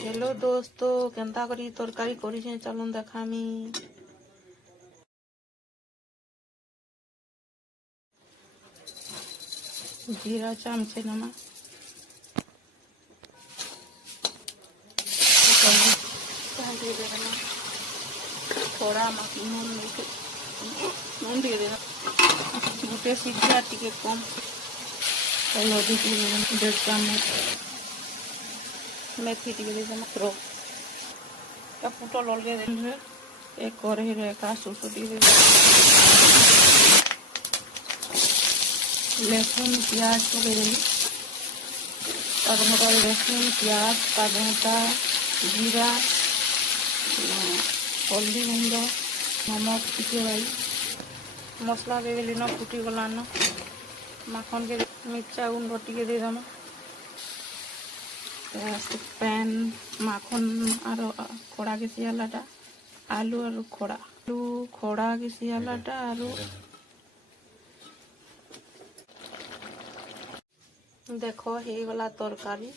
Hello दोस्तों Kenta करी तरकारी करी चलून देखामी। जीरा चामचे नमा थोड़ा नून दिए देना गोटे सीधा टिके कम हल्दी 1.5 चामच मेथी टिके देना पुटल अलगे एक कढ़ई एका सोसो टिके लहसुन प्याज पकईदेली टमाटर लहसुन प्याज काजूटा जीरा हल्दी गुंड नमक टिके भाई मसला देदेली न फुटी गलान माखन के मिर्चा गुंड टिके देदेमा पैन माखन और खड़ा के सियालाटा आलू और खड़ा के सियालाटा और देख हो गला तरकारी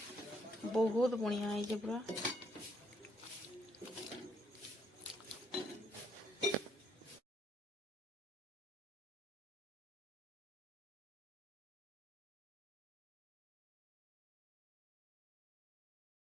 बहुत बढ़िया है पूरा।